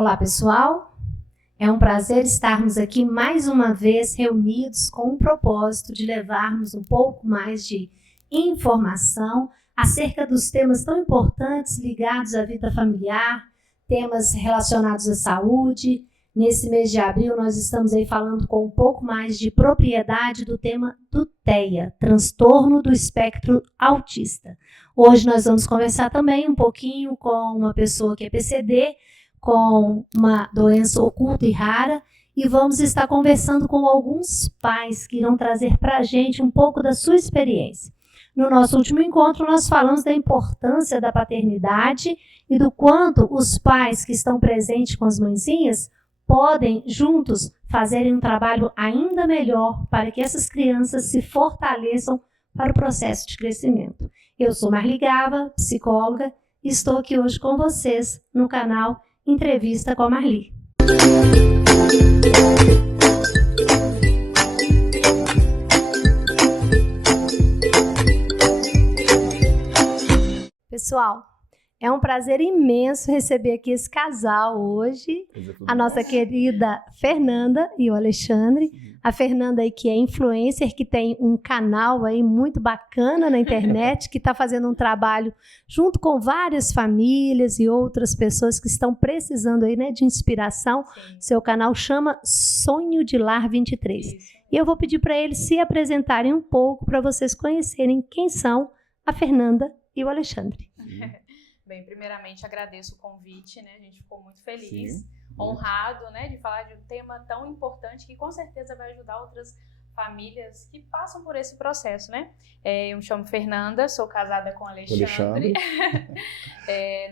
Olá, pessoal. É um prazer estarmos aqui mais uma vez reunidos com o propósito de levarmos um pouco mais de informação acerca dos temas tão importantes ligados à vida familiar, temas relacionados à saúde. Nesse mês de abril, nós estamos aí falando com um pouco mais de propriedade do tema do TEA, Transtorno do Espectro Autista. Hoje nós vamos conversar também um pouquinho com uma pessoa que é PCD, com uma doença oculta e rara, e vamos estar conversando com alguns pais que irão trazer para a gente um pouco da sua experiência. No nosso último encontro, nós falamos da importância da paternidade e do quanto os pais que estão presentes com as mãezinhas podem, juntos, fazerem um trabalho ainda melhor para que essas crianças se fortaleçam para o processo de crescimento. Eu sou Marli Gava, psicóloga, e estou aqui hoje com vocês no canal Entrevista com a Marli. Pessoal, é um prazer imenso receber aqui esse casal hoje, a nossa querida Fernanda e o Alexandre. A Fernanda aí que é influencer, que tem um canal aí muito bacana na internet, que está fazendo um trabalho junto com várias famílias e outras pessoas que estão precisando aí, né, de inspiração. Sim. Seu canal chama Sonho de Lar 23. Isso. E eu vou pedir para eles se apresentarem um pouco para vocês conhecerem quem são a Fernanda e o Alexandre. Bem, primeiramente agradeço o convite, né? A gente ficou muito feliz, honrado, né, de falar de um tema tão importante que com certeza vai ajudar outras famílias que passam por esse processo, né? Eu me chamo Fernanda, sou casada com o Alexandre.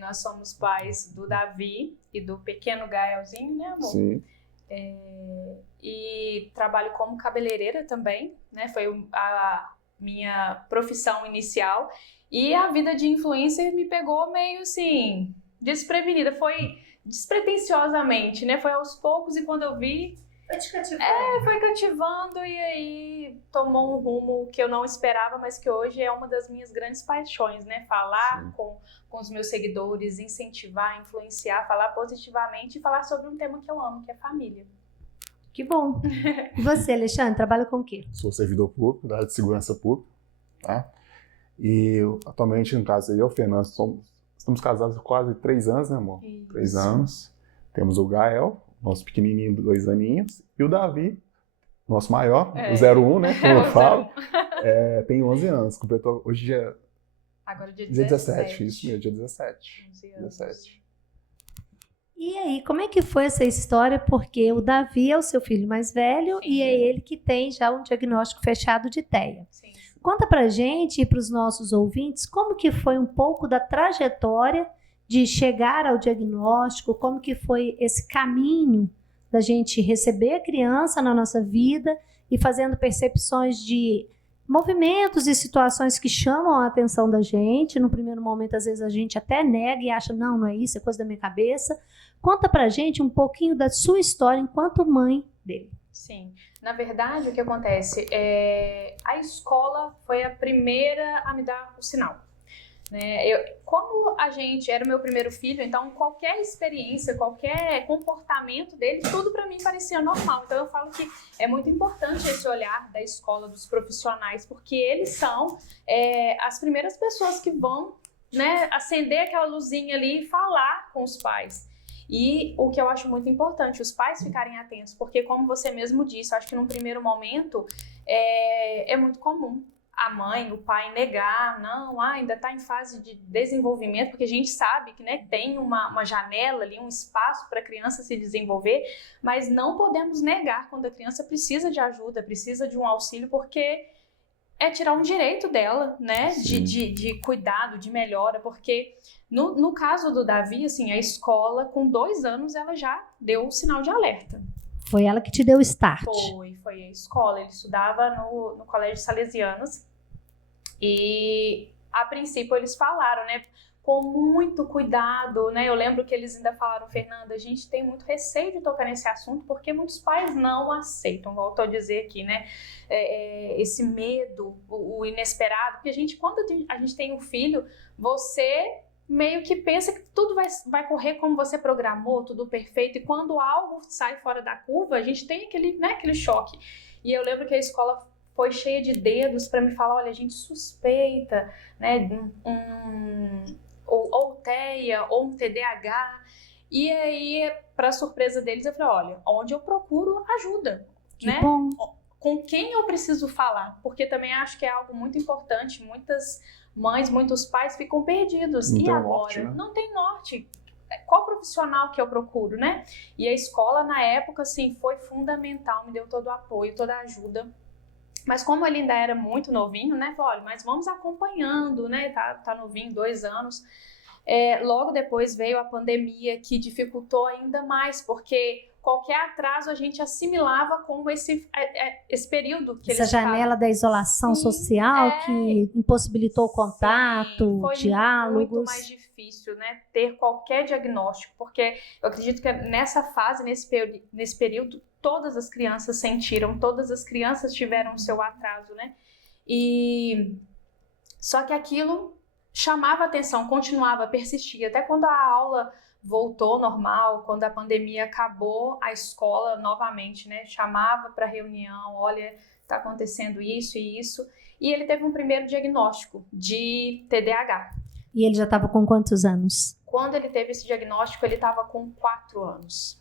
Nós somos pais do Davi e do pequeno Gaelzinho, né, amor? Sim. E trabalho como cabeleireira também, né? Foi a minha profissão inicial. E a vida de influencer me pegou meio assim, desprevenida, foi despretensiosamente, né? Foi aos poucos e quando eu vi... Foi te cativando. Foi cativando e aí tomou um rumo que eu não esperava, mas que hoje é uma das minhas grandes paixões, né? Falar com os meus seguidores, incentivar, influenciar, falar positivamente e falar sobre um tema que eu amo, que é família. Que bom! E você, Alexandre, trabalha com o quê? Sou servidor público, da área de segurança pública, tá? E atualmente, no caso, eu e o Fernando, estamos casados há quase 3 anos, né, amor? Isso. 3 anos. Temos o Gael, nosso pequenininho de 2 aninhos, e o Davi, nosso maior, o 01, né, como eu falo, tem 11 anos. Completou hoje Agora dia 17, isso mesmo, dia 17. 17. E aí, como é que foi essa história? Porque o Davi é o seu filho mais velho. Sim. E é ele que tem já um diagnóstico fechado de TEA. Sim. Conta pra gente e para os nossos ouvintes como que foi um pouco da trajetória de chegar ao diagnóstico, como que foi esse caminho da gente receber a criança na nossa vida e fazendo percepções de movimentos e situações que chamam a atenção da gente. No primeiro momento, às vezes, a gente até nega e acha, não é isso, é coisa da minha cabeça. Conta pra gente um pouquinho da sua história enquanto mãe dele. Sim, na verdade o que acontece a escola foi a primeira a me dar o sinal, né? Como a gente era o meu primeiro filho, então qualquer experiência, qualquer comportamento dele, tudo para mim parecia normal. Então eu falo que é muito importante esse olhar da escola, dos profissionais, porque eles são as primeiras pessoas que vão, né, acender aquela luzinha ali e falar com os pais. E o que eu acho muito importante, os pais ficarem atentos, porque como você mesmo disse, eu acho que num primeiro momento é muito comum a mãe, o pai negar, não, ainda está em fase de desenvolvimento, porque a gente sabe que, né, tem uma janela ali, um espaço para a criança se desenvolver, mas não podemos negar quando a criança precisa de ajuda, precisa de um auxílio, porque é tirar um direito dela, né, de cuidado, de melhora, porque no caso do Davi, assim, a escola, com 2 anos, ela já deu o sinal de alerta. Foi ela que te deu o start? Foi a escola. Ele estudava no Colégio Salesianos e, a princípio, eles falaram, né, com muito cuidado, né? Eu lembro que eles ainda falaram, Fernanda, a gente tem muito receio de tocar nesse assunto porque muitos pais não aceitam, volto a dizer aqui, né? Esse medo, o inesperado, porque quando a gente tem um filho, você meio que pensa que tudo vai correr como você programou, tudo perfeito, e quando algo sai fora da curva, a gente tem aquele choque. E eu lembro que a escola foi cheia de dedos para me falar, olha, a gente suspeita, né, ou TEA, ou um TDAH, e aí, para surpresa deles, eu falei, olha, onde eu procuro ajuda, né? Bom. Com quem eu preciso falar, porque também acho que é algo muito importante, muitas mães, muitos pais ficam perdidos. Não e tem agora? norte, né? Não tem norte. Qual profissional que eu procuro, né? E a escola, na época, assim, foi fundamental, me deu todo o apoio, toda a ajuda. Mas como ele ainda era muito novinho, né? Falei, olha, mas vamos acompanhando, né? Tá novinho, 2 anos. Logo depois veio a pandemia, que dificultou ainda mais, porque qualquer atraso a gente assimilava como esse período que essa eles janela da isolação social que impossibilitou o contato, foi diálogos. muito mais difícil, né, ter qualquer diagnóstico, porque eu acredito que nessa fase, nesse período, todas as crianças sentiram, todas as crianças tiveram o seu atraso, né? Só que aquilo chamava atenção, continuava, persistia, até quando a aula voltou normal, quando a pandemia acabou, a escola novamente, né, chamava para reunião, olha, está acontecendo isso e isso, e ele teve um primeiro diagnóstico de TDAH. E ele já estava com quantos anos? Quando ele teve esse diagnóstico, ele estava com 4 anos.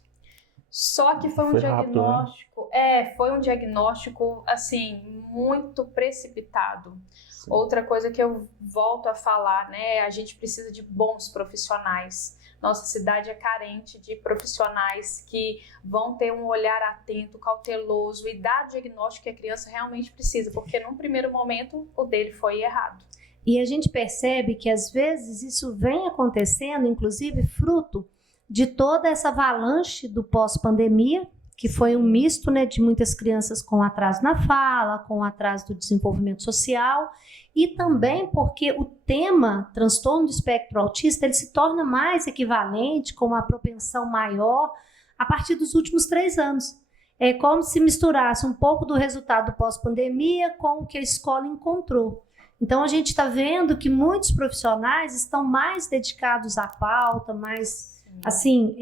Só que foi um diagnóstico, rápido, né? Foi um diagnóstico, assim, muito precipitado. Sim. Outra coisa que eu volto a falar, né, a gente precisa de bons profissionais. Nossa cidade é carente de profissionais que vão ter um olhar atento, cauteloso e dar o diagnóstico que a criança realmente precisa, porque num primeiro momento o dele foi errado. E a gente percebe que às vezes isso vem acontecendo, inclusive fruto de toda essa avalanche do pós-pandemia, que foi um misto, né, de muitas crianças com atraso na fala, com atraso do desenvolvimento social, e também porque o tema transtorno do espectro autista ele se torna mais equivalente, com uma propensão maior, a partir dos últimos 3 anos. É como se misturasse um pouco do resultado do pós-pandemia com o que a escola encontrou. Então, a gente está vendo que muitos profissionais estão mais dedicados à pauta, mais assim,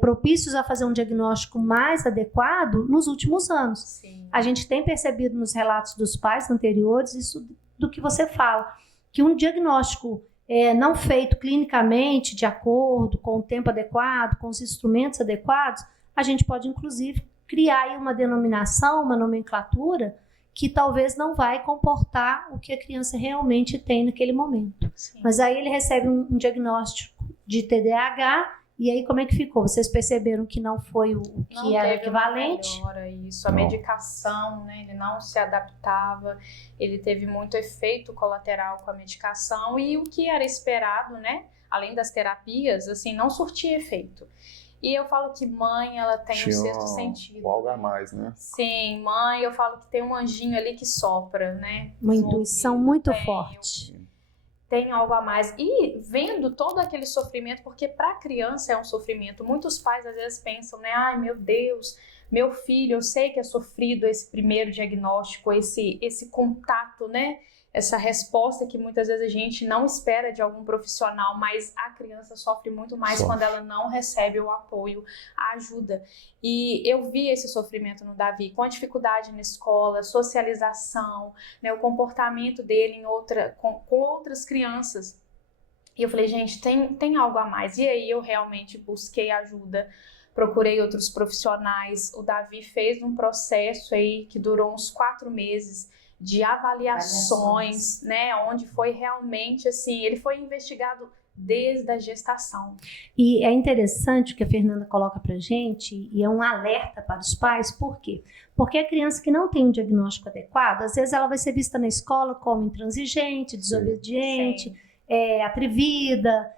propícios a fazer um diagnóstico mais adequado nos últimos anos. Sim. A gente tem percebido nos relatos dos pais anteriores isso do que você fala, que um diagnóstico não feito clinicamente, de acordo com o tempo adequado, com os instrumentos adequados, a gente pode, inclusive, criar aí uma denominação, uma nomenclatura, que talvez não vai comportar o que a criança realmente tem naquele momento. Sim. Mas aí ele recebe um diagnóstico de TDAH, e aí como é que ficou? Vocês perceberam que não foi o que não era teve equivalente? Uma melhora, isso. A medicação, né, ele não se adaptava, ele teve muito efeito colateral com a medicação, e o que era esperado, né, além das terapias, assim, não surtia efeito. E eu falo que mãe, ela tem um sexto sentido. Algo a mais, né? Sim, mãe, eu falo que tem um anjinho ali que sopra, né? Uma intuição muito forte. Tem algo a mais. E vendo todo aquele sofrimento, porque para a criança é um sofrimento. Muitos pais às vezes pensam, né? Ai, meu Deus, meu filho, eu sei que é sofrido esse primeiro diagnóstico, esse contato, né? Essa resposta que muitas vezes a gente não espera de algum profissional, mas a criança sofre muito mais quando ela não recebe o apoio, a ajuda. E eu vi esse sofrimento no Davi, com a dificuldade na escola, socialização, né, o comportamento dele com outras crianças. E eu falei, gente, tem algo a mais. E aí eu realmente busquei ajuda, procurei outros profissionais. O Davi fez um processo aí que durou uns 4 meses, de avaliações, né, onde foi realmente assim, ele foi investigado desde a gestação. E é interessante o que a Fernanda coloca pra gente, e é um alerta para os pais, por quê? Porque a criança que não tem um diagnóstico adequado, às vezes ela vai ser vista na escola como intransigente, desobediente, atrevida,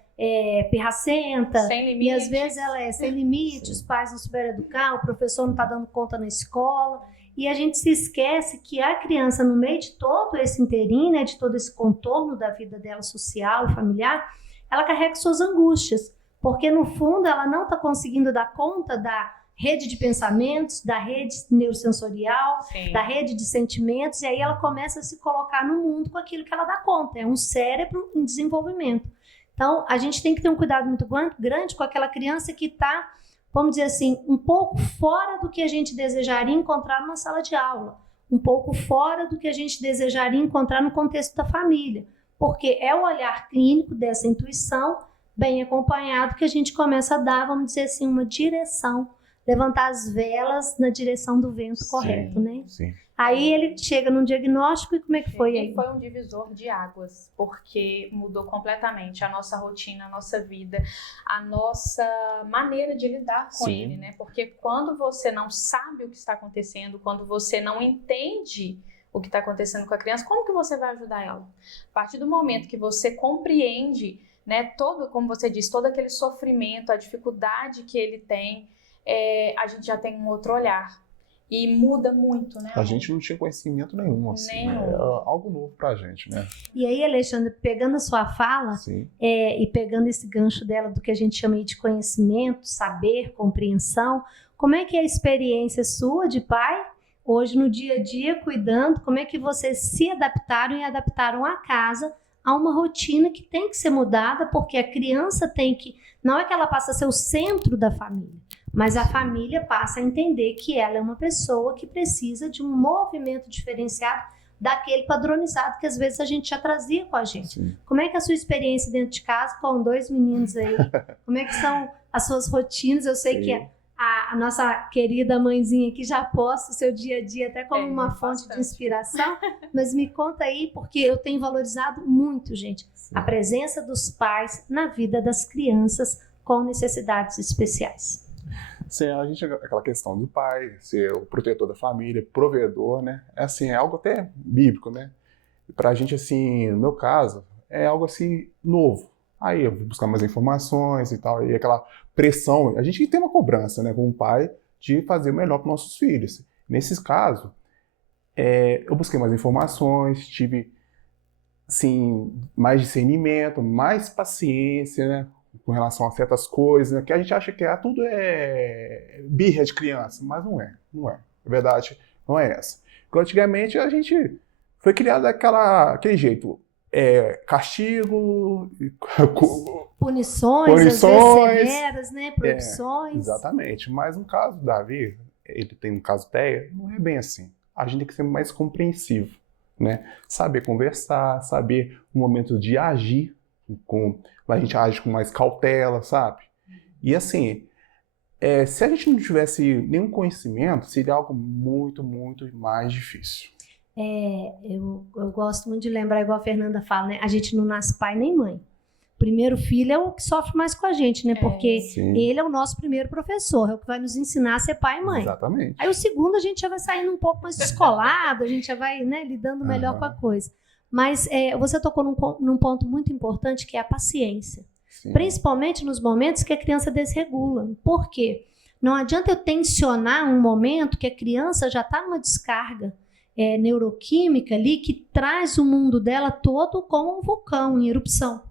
pirracenta, sem limite. E às vezes ela é sem limite, os pais não souberam educar, o professor não está dando conta na escola. E a gente se esquece que a criança, no meio de todo esse inteirinho, né, de todo esse contorno da vida dela social e familiar, ela carrega suas angústias, porque no fundo ela não está conseguindo dar conta da rede de pensamentos, da rede neurosensorial, Sim. da rede de sentimentos, e aí ela começa a se colocar no mundo com aquilo que ela dá conta, é um cérebro em desenvolvimento. Então, a gente tem que ter um cuidado muito grande com aquela criança que está, vamos dizer assim, um pouco fora do que a gente desejaria encontrar numa sala de aula, um pouco fora do que a gente desejaria encontrar no contexto da família, porque é o olhar clínico dessa intuição, bem acompanhado, que a gente começa a dar, vamos dizer assim, uma direção, levantar as velas na direção do vento correto, né? Sim. Aí ele chega num diagnóstico e como é que foi aí? Foi um divisor de águas, porque mudou completamente a nossa rotina, a nossa vida, a nossa maneira de lidar com ele, né? Porque quando você não sabe o que está acontecendo, quando você não entende o que está acontecendo com a criança, como que você vai ajudar ela? A partir do momento que você compreende, né, todo, como você disse, todo aquele sofrimento, a dificuldade que ele tem, a gente já tem um outro olhar. E muda muito, né? A gente não tinha conhecimento nenhum, assim. Era algo novo pra gente, né? E aí, Alexandre, pegando a sua fala e pegando esse gancho dela do que a gente chama aí de conhecimento, saber, compreensão, como é que é a experiência sua de pai, hoje no dia a dia, cuidando, como é que vocês se adaptaram e adaptaram a casa a uma rotina que tem que ser mudada, porque a criança tem que... Não é que ela passa a ser o centro da família, mas a família passa a entender que ela é uma pessoa que precisa de um movimento diferenciado daquele padronizado que às vezes a gente já trazia com a gente. Sim. Como é que é a sua experiência dentro de casa com 2 meninos aí? Como é que são as suas rotinas? Eu sei que a nossa querida mãezinha aqui já posta o seu dia a dia até como uma fonte de inspiração, mas me conta aí, porque eu tenho valorizado muito, gente, a presença dos pais na vida das crianças com necessidades especiais. Sim, a gente, aquela questão do pai, ser o protetor da família, provedor, né? É algo até bíblico, né? E pra gente, assim, no meu caso, é algo assim, novo. Aí eu vou buscar mais informações e tal, e aquela pressão. A gente tem uma cobrança, né, com o pai, de fazer o melhor para nossos filhos. Nesses casos, eu busquei mais informações, tive, assim, mais discernimento, mais paciência, né? Com relação a certas coisas, né, que a gente acha que tudo é birra de criança, mas não é. A verdade não é essa. Porque antigamente a gente foi criado daquele jeito, castigo, punições, às vezes severas, né, proibições. Exatamente, mas no caso do Davi, ele tem no caso Teia, não é bem assim. A gente tem que ser mais compreensivo, né? Saber conversar, saber o momento de agir, a gente age com mais cautela, sabe? E assim, se a gente não tivesse nenhum conhecimento, seria algo muito, muito mais difícil. Eu gosto muito de lembrar, igual a Fernanda fala, né? A gente não nasce pai nem mãe. O primeiro filho é o que sofre mais com a gente, né? Porque ele é o nosso primeiro professor, é o que vai nos ensinar a ser pai e mãe. Exatamente. Aí o segundo a gente já vai saindo um pouco mais descolado, a gente já vai, né, lidando melhor com a coisa. Mas você tocou num ponto muito importante, que é a paciência. Sim. Principalmente nos momentos que a criança desregula. Por quê? Não adianta eu tensionar um momento que a criança já está numa descarga neuroquímica ali que traz o mundo dela todo como um vulcão em erupção.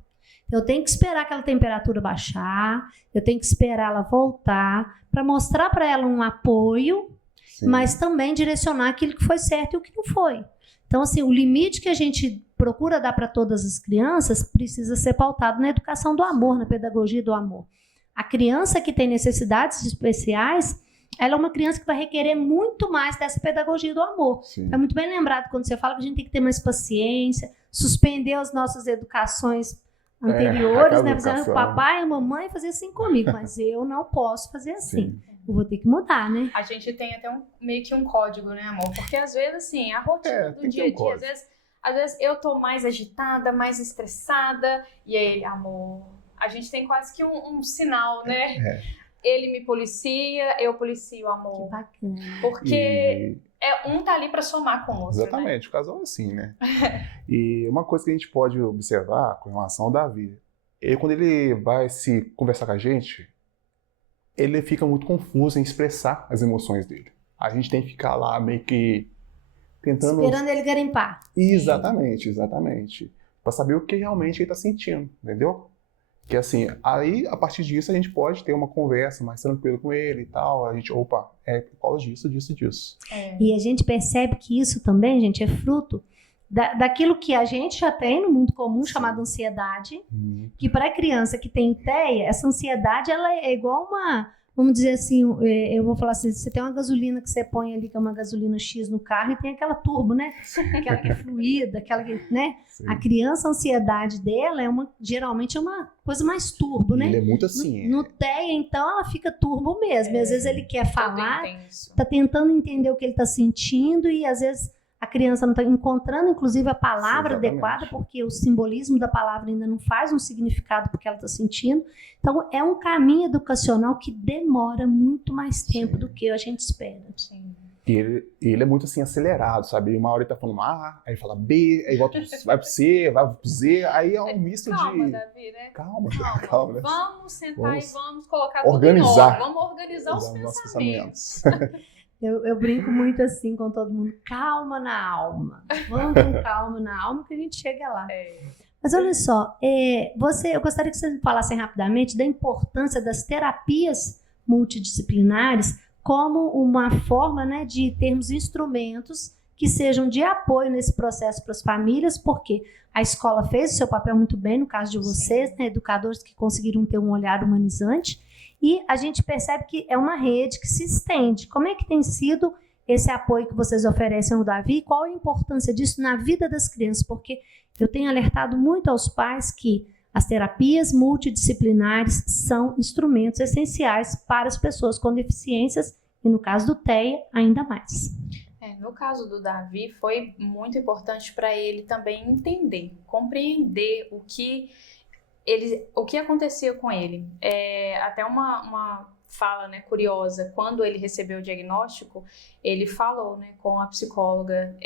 Eu tenho que esperar aquela temperatura baixar, eu tenho que esperar ela voltar para mostrar para ela um apoio, mas também direcionar aquilo que foi certo e o que não foi. Então, assim, o limite que a gente procura dar para todas as crianças precisa ser pautado na educação do amor, na pedagogia do amor. A criança que tem necessidades especiais, ela é uma criança que vai requerer muito mais dessa pedagogia do amor. Sim. É muito bem lembrado quando você fala que a gente tem que ter mais paciência, suspender as nossas educações anteriores, né? O papai e a mamãe faziam assim comigo, mas eu não posso fazer assim. Sim. Eu vou ter que mudar, né? A gente tem até meio que um código, né, amor? Porque às vezes, assim, a rotina do dia a dia, às vezes eu tô mais agitada, mais estressada, e aí, amor, a gente tem quase que um sinal, né? Ele me policia, eu policio o amor. Que bacana. Porque um tá ali pra somar com o outro, exatamente, né? O casal é assim, né? E uma coisa que a gente pode observar com relação ao Davi, quando ele vai se conversar com a gente, ele fica muito confuso em expressar as emoções dele. A gente tem que ficar lá meio que tentando... esperando ele garimpar. Exatamente. Pra saber o que realmente ele tá sentindo, entendeu? Que assim, aí a partir disso a gente pode ter uma conversa mais tranquila com ele e tal. A gente, opa, por causa disso. E a gente percebe que isso também, gente, é fruto daquilo que a gente já tem no mundo comum, chamado ansiedade, que para a criança que tem TEA, essa ansiedade ela é igual uma, vamos dizer assim, eu vou falar assim, você tem uma gasolina que você põe ali, que é uma gasolina X no carro, e tem aquela turbo, né? Aquela que é fluida, aquela que, né? Sim. A criança, a ansiedade dela geralmente é uma coisa mais turbo, né? Ele é muito assim. No TEA, então, ela fica turbo mesmo. E às vezes ele quer falar, tá tentando entender o que ele tá sentindo, e às vezes a criança não está encontrando, inclusive, a palavra adequada, porque o simbolismo da palavra ainda não faz um significado porque ela está sentindo. Então, é um caminho educacional que demora muito mais tempo do que a gente espera. Sim. E ele é muito assim, acelerado, sabe? Uma hora ele tá falando A, aí fala B, aí volta, vai pro C, vai pro Z, aí é um misto calma, de... Davi, né? Calma. Né? Vamos sentar e vamos colocar organizar. tudo em ordem. Vamos organizar os pensamentos. Eu brinco muito assim com todo mundo, calma na alma. Vamos com calma na alma que a gente chega lá. Mas olha só, eu gostaria que vocês me falassem rapidamente da importância das terapias multidisciplinares como uma forma, né, de termos instrumentos que sejam de apoio nesse processo para as famílias, porque a escola fez o seu papel muito bem, no caso de vocês, né, educadores que conseguiram ter um olhar humanizante. E a gente percebe que é uma rede que se estende. Como é que tem sido esse apoio que vocês oferecem ao Davi? Qual a importância disso na vida das crianças? Porque eu tenho alertado muito aos pais que as terapias multidisciplinares são instrumentos essenciais para as pessoas com deficiências e, no caso do TEA, ainda mais. No caso do Davi, foi muito importante para ele também entender, compreender o que acontecia com ele. Até uma fala, né, curiosa, quando ele recebeu o diagnóstico, ele falou, né, com a psicóloga,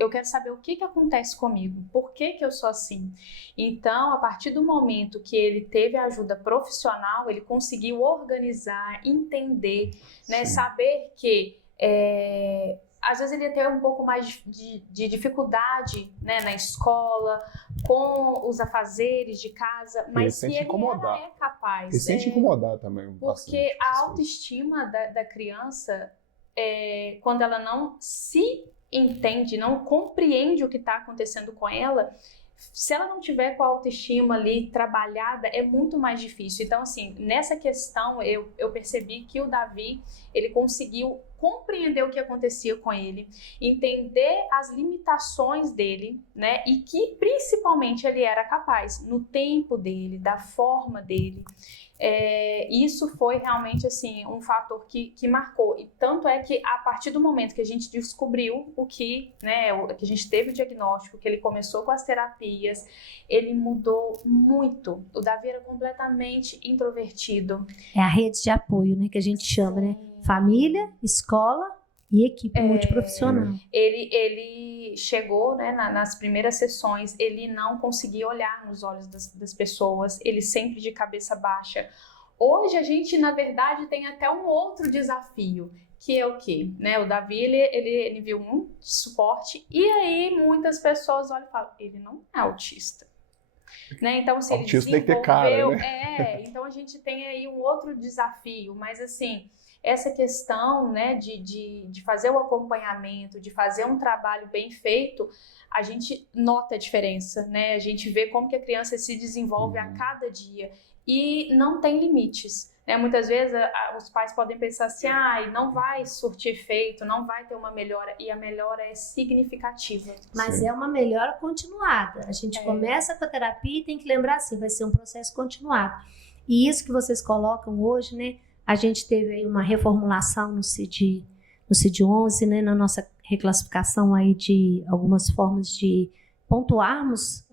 eu quero saber o que acontece comigo, por que eu sou assim. Então, a partir do momento que ele teve a ajuda profissional, ele conseguiu organizar, entender, né, saber que às vezes ele ia ter um pouco mais de dificuldade, né, na escola, com os afazeres de casa, mas que ele é capaz. Ele sente incomodar também. Porque a autoestima da criança, quando ela não se entende, não compreende o que está acontecendo com ela, se ela não tiver com a autoestima ali trabalhada, é muito mais difícil. Então, assim, nessa questão, eu percebi que o Davi, ele conseguiu compreender o que acontecia com ele, entender as limitações dele, né? E que, principalmente, ele era capaz, no tempo dele, da forma dele. Isso foi realmente, assim, um fator que marcou. E tanto é que, a partir do momento que a gente descobriu que a gente teve o diagnóstico, que ele começou com as terapias, ele mudou muito. O Davi era completamente introvertido. É a rede de apoio, né, que a gente chama, né? Família, escola e equipe multiprofissional. Ele chegou, né, nas primeiras sessões, ele não conseguia olhar nos olhos das pessoas, ele sempre de cabeça baixa. Hoje a gente, na verdade, tem até um outro desafio, que é o quê? Né, o Davi, ele viu muito suporte, e aí muitas pessoas olham e falam, ele não é autista. Né? Então, se ele autista tem que ter cara, né? Então a gente tem aí um outro desafio, mas assim, essa questão, né, de fazer o acompanhamento, de fazer um trabalho bem feito, a gente nota a diferença, né? A gente vê como que a criança se desenvolve a cada dia e não tem limites. Né? Muitas vezes os pais podem pensar assim, não vai surtir efeito, não vai ter uma melhora, e a melhora é significativa. Mas Sim. É uma melhora continuada. A gente começa com a terapia e tem que lembrar assim, vai ser um processo continuado. E isso que vocês colocam hoje, né? A gente teve aí uma reformulação no CID-11, né, na nossa reclassificação aí de algumas formas de pontuarmos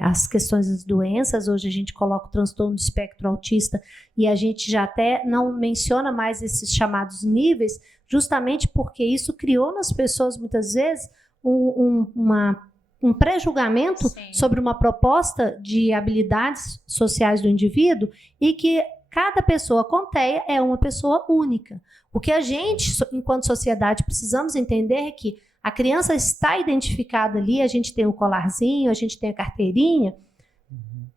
as questões das doenças. Hoje a gente coloca o transtorno do espectro autista e a gente já até não menciona mais esses chamados níveis, justamente porque isso criou nas pessoas muitas vezes um pré-julgamento Sim. sobre uma proposta de habilidades sociais do indivíduo e que cada pessoa com TEA é uma pessoa única. O que a gente, enquanto sociedade, precisamos entender é que a criança está identificada ali, a gente tem o colarzinho, a gente tem a carteirinha.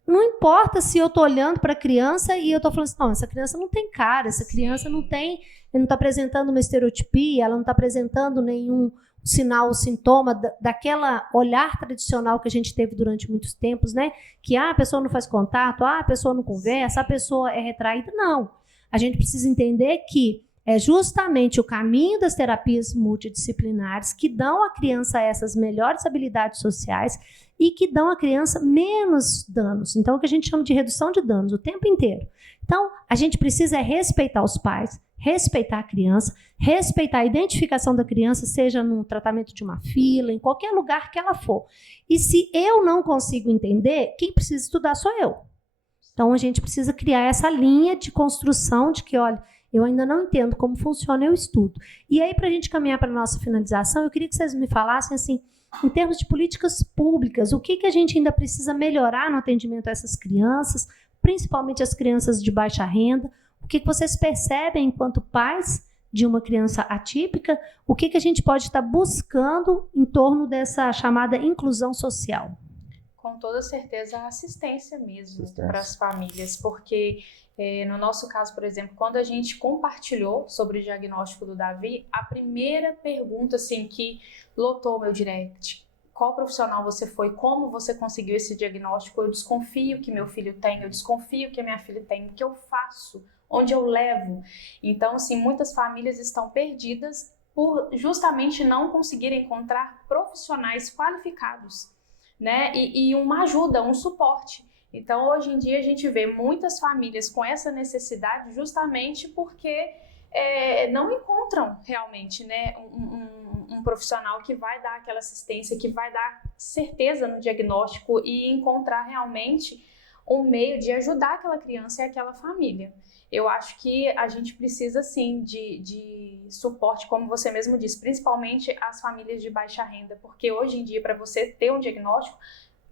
Não importa se eu estou olhando para a criança e eu estou falando assim, não, essa criança não tem cara, essa criança não está apresentando uma estereotipia, ela não está apresentando nenhum sinal, o sintoma daquela olhar tradicional que a gente teve durante muitos tempos, né? Que a pessoa não faz contato, a pessoa não conversa, a pessoa é retraída. Não. A gente precisa entender que é justamente o caminho das terapias multidisciplinares que dão à criança essas melhores habilidades sociais e que dão à criança menos danos. Então, o que a gente chama de redução de danos o tempo inteiro. Então, a gente precisa respeitar os pais, respeitar a criança, respeitar a identificação da criança, seja no tratamento de uma fila, em qualquer lugar que ela for. E se eu não consigo entender, quem precisa estudar sou eu. Então, a gente precisa criar essa linha de construção de que, olha, eu ainda não entendo como funciona, eu estudo. E aí, para a gente caminhar para a nossa finalização, eu queria que vocês me falassem, assim, em termos de políticas públicas, o que a gente ainda precisa melhorar no atendimento a essas crianças, principalmente as crianças de baixa renda, o que vocês percebem enquanto pais de uma criança atípica, o que a gente pode estar buscando em torno dessa chamada inclusão social? Com toda certeza, a assistência mesmo para as famílias, porque no nosso caso, por exemplo, quando a gente compartilhou sobre o diagnóstico do Davi, a primeira pergunta assim, que lotou o meu direct: qual profissional você foi, como você conseguiu esse diagnóstico, eu desconfio que meu filho tem, eu desconfio que a minha filha tem, o que eu faço, onde eu levo? Então, assim, muitas famílias estão perdidas por justamente não conseguirem encontrar profissionais qualificados, né? E uma ajuda, um suporte. Então, hoje em dia, a gente vê muitas famílias com essa necessidade justamente porque não encontram realmente, né, um profissional que vai dar aquela assistência, que vai dar certeza no diagnóstico e encontrar realmente um meio de ajudar aquela criança e aquela família. Eu acho que a gente precisa, sim, de suporte, como você mesmo disse, principalmente as famílias de baixa renda, porque hoje em dia, para você ter um diagnóstico,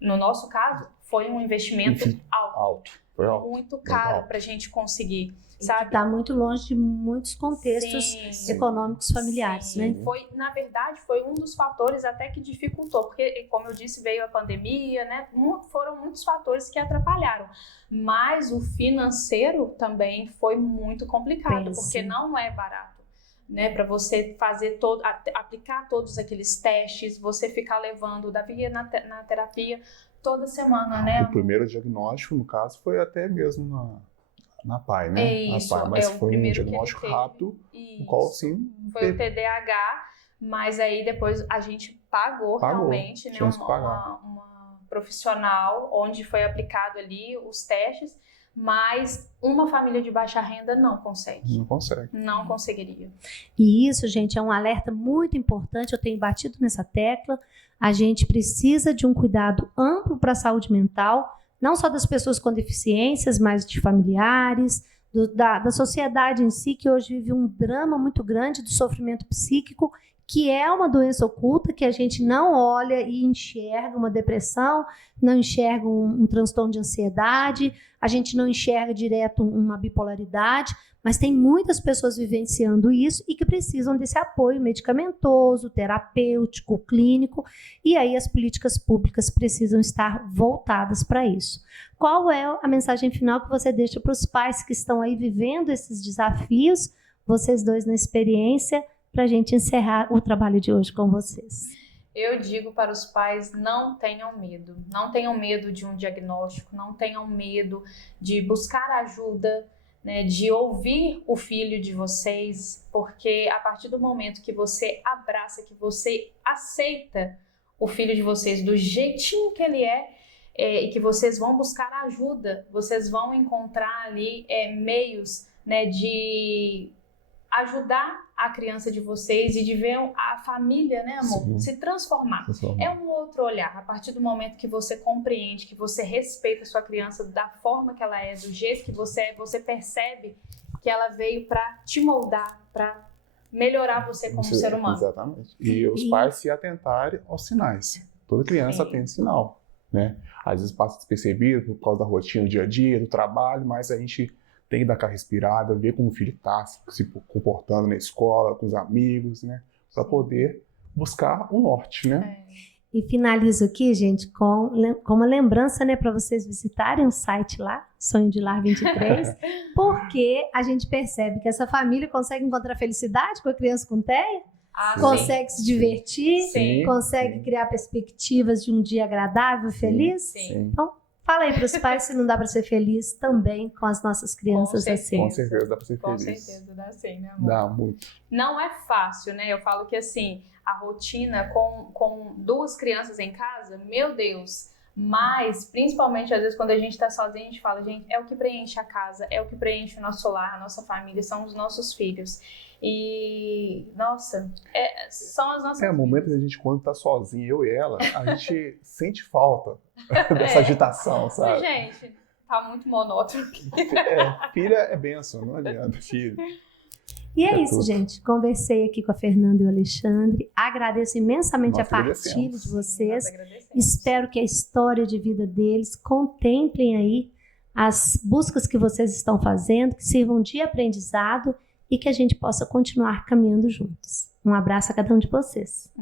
no nosso caso, foi um investimento alto. Foi alto. Muito caro para a gente conseguir, sabe? Está muito longe de muitos contextos econômicos familiares, né? Na verdade, foi um dos fatores até que dificultou, porque, como eu disse, veio a pandemia, né? Foram muitos fatores que atrapalharam. Mas o financeiro também foi muito complicado, porque não é barato, né? Para você fazer aplicar todos aqueles testes, você ficar levando o Davi na terapia toda semana, né? O primeiro diagnóstico, no caso, foi até mesmo na PAI, né? Isso, na PAI, mas foi um diagnóstico rápido, no qual, sim... Foi o TDAH, mas aí depois a gente pagou realmente, né? Uma profissional, onde foi aplicado ali os testes, mas uma família de baixa renda não consegue. Não consegue. Não conseguiria. E isso, gente, é um alerta muito importante, eu tenho batido nessa tecla. A gente precisa de um cuidado amplo para a saúde mental, não só das pessoas com deficiências, mas de familiares, da sociedade em si, que hoje vive um drama muito grande do sofrimento psíquico, que é uma doença oculta, que a gente não olha e enxerga uma depressão, não enxerga um transtorno de ansiedade, a gente não enxerga direto uma bipolaridade, mas tem muitas pessoas vivenciando isso e que precisam desse apoio medicamentoso, terapêutico, clínico, e aí as políticas públicas precisam estar voltadas para isso. Qual é a mensagem final que você deixa para os pais que estão aí vivendo esses desafios, vocês dois na experiência, para a gente encerrar o trabalho de hoje com vocês? Eu digo para os pais, não tenham medo. Não tenham medo de um diagnóstico, não tenham medo de buscar ajuda, né, de ouvir o filho de vocês, porque a partir do momento que você abraça, que você aceita o filho de vocês do jeitinho que ele e que vocês vão buscar ajuda, vocês vão encontrar ali meios, né, de ajudar a criança de vocês e de ver a família, né, amor, se transformar. É um outro olhar. A partir do momento que você compreende, que você respeita a sua criança da forma que ela é, do jeito que você é, você percebe que ela veio para te moldar, para melhorar você como ser humano. Exatamente. E os pais se atentarem aos sinais. Toda criança tem sinal, né? Às vezes passa despercebido por causa da rotina do dia a dia, do trabalho, mas a gente tem que dar aquela respirada, ver como o filho está se comportando na escola, com os amigos, né? Para poder buscar o norte, né? E finalizo aqui, gente, com uma lembrança, né, para vocês visitarem o site lá, Sonho de Lar 23, porque a gente percebe que essa família consegue encontrar felicidade com a criança com TEA, consegue se divertir, Sim. consegue criar perspectivas de um dia agradável, feliz. Sim. Então, fala aí para os pais se não dá para ser feliz também com as nossas crianças assim. Com certeza dá para ser Com feliz. certeza dá sim, né, amor? Dá muito. Não é fácil, né? Eu falo que assim, a rotina com 2 crianças em casa, meu Deus. Mas, principalmente, às vezes, quando a gente tá sozinho, a gente fala, gente, é o que preenche a casa, é o que preenche o nosso lar, a nossa família, são os nossos filhos. E, nossa, são as nossas O momento que a gente, quando tá sozinho, eu e ela, a gente sente falta dessa agitação, sabe? Gente, tá muito monótono. Filha é bênção, não adianta, filho. E é isso, gente. Conversei aqui com a Fernanda e o Alexandre. Agradeço imensamente a partilha de vocês. Espero que a história de vida deles contemplem aí as buscas que vocês estão fazendo, que sirvam de aprendizado e que a gente possa continuar caminhando juntos. Um abraço a cada um de vocês.